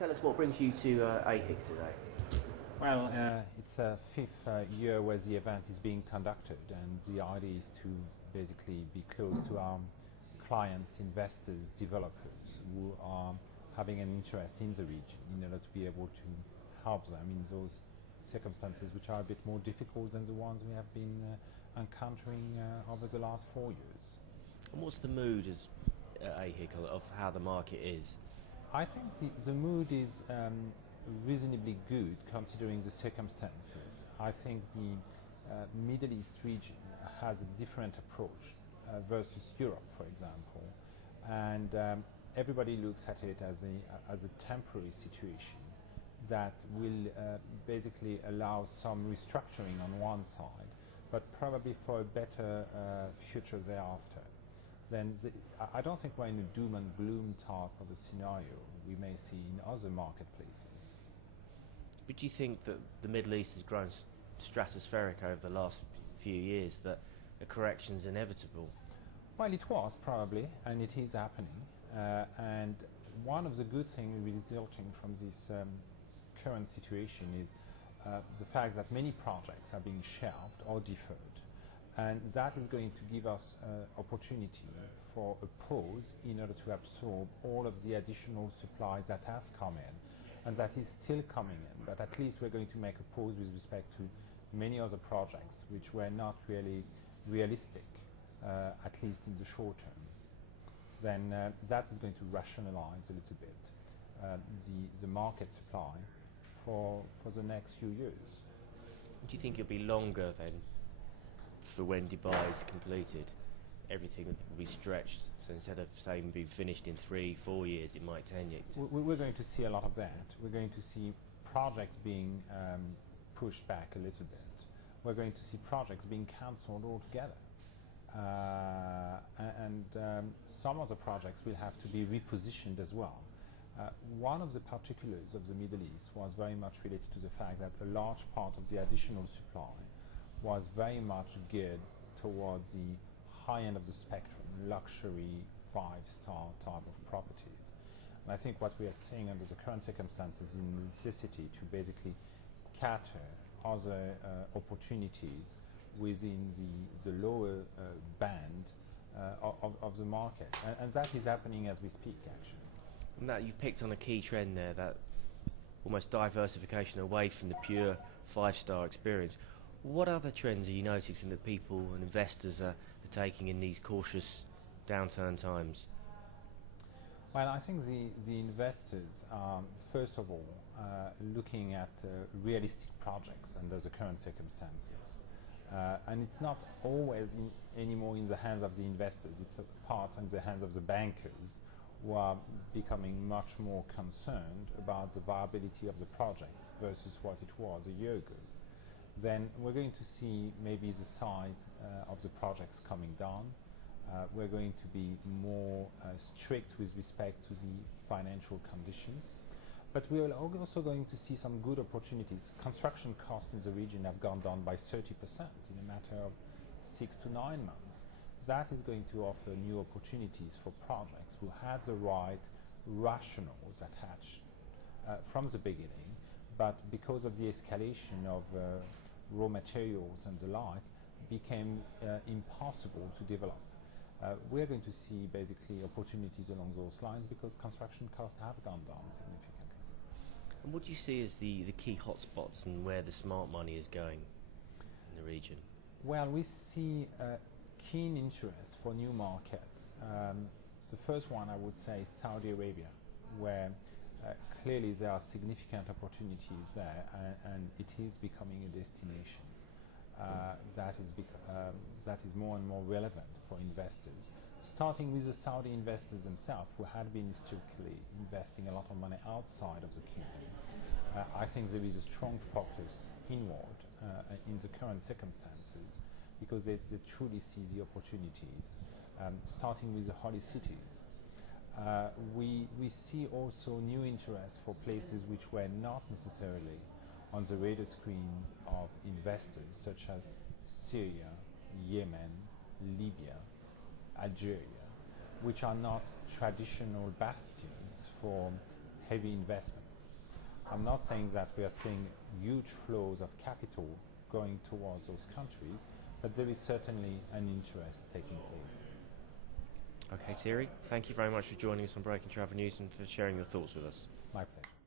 Tell us what brings you to AHIC today. Well, it's a fifth year where the event is being conducted, and the idea is to basically be close to our clients, investors, developers who are having an interest in the region in order to be able to help them in those circumstances which are a bit more difficult than the ones we have been encountering over the last 4 years. And what's the mood at AHIC of how the market is? I think the mood is reasonably good considering the circumstances. I think the Middle East region has a different approach versus Europe, for example, and everybody looks at it as a temporary situation that will basically allow some restructuring on one side, but probably for a better future thereafter. Then I don't think we're in a doom and gloom type of a scenario we may see in other marketplaces. But do you think that the Middle East has grown stratospheric over the last few years, that a correction is inevitable? Well, it was probably, and it is happening. And one of the good things resulting from this current situation is the fact that many projects are being shelved or deferred. And that is going to give us opportunity for a pause in order to absorb all of the additional supplies that has come in and that is still coming in. But at least we're going to make a pause with respect to many other projects which were not really realistic, at least in the short term. Then that is going to rationalize a little bit the market supply for the next few years. Do you think it'll be longer then for when Dubai is completed? Everything will be stretched, so instead of saying be finished in 3-4 years, it might 10 years. We're going to see a lot of that. We're going to see projects being pushed back a little bit. We're going to see projects being cancelled altogether. And some of the projects will have to be repositioned as well. One of the particulars of the Middle East was very much related to the fact that a large part of the additional supply was very much geared towards the high end of the spectrum, luxury 5-star type of properties. And I think what we are seeing under the current circumstances is the necessity to basically cater other opportunities within the lower band of the market. And that is happening as we speak, actually. Now, you've picked on a key trend there, that almost diversification away from the pure 5-star experience. What other trends are you noticing that people and investors are taking in these cautious downturn times? Well, I think the investors are, first of all, looking at realistic projects under the current circumstances. And it's not always anymore in the hands of the investors, it's a part in the hands of the bankers who are becoming much more concerned about the viability of the projects versus what it was a year ago. Then we're going to see maybe the size of the projects coming down. We're going to be more strict with respect to the financial conditions. But we are also going to see some good opportunities. Construction costs in the region have gone down by 30% in a matter of 6 to 9 months. That is going to offer new opportunities for projects who had the right rationales attached from the beginning, but because of the escalation of raw materials and the like, became impossible to develop. We're going to see basically opportunities along those lines because construction costs have gone down significantly. And what do you see as the key hotspots and where the smart money is going in the region? Well, we see keen interest for new markets. The first one I would say is Saudi Arabia, where clearly there are significant opportunities there, and it is becoming a destination that is more and more relevant for investors, starting with the Saudi investors themselves, who had been historically investing a lot of money outside of the kingdom. I think there is a strong focus inward in the current circumstances because they truly see the opportunities, starting with the holy cities. We see also new interest for places which were not necessarily on the radar screen of investors, such as Syria, Yemen, Libya, Algeria, which are not traditional bastions for heavy investments. I'm not saying that we are seeing huge flows of capital going towards those countries, but there is certainly an interest taking place. Okay, Thierry, thank you very much for joining us on Breaking Travel News and for sharing your thoughts with us. My pleasure.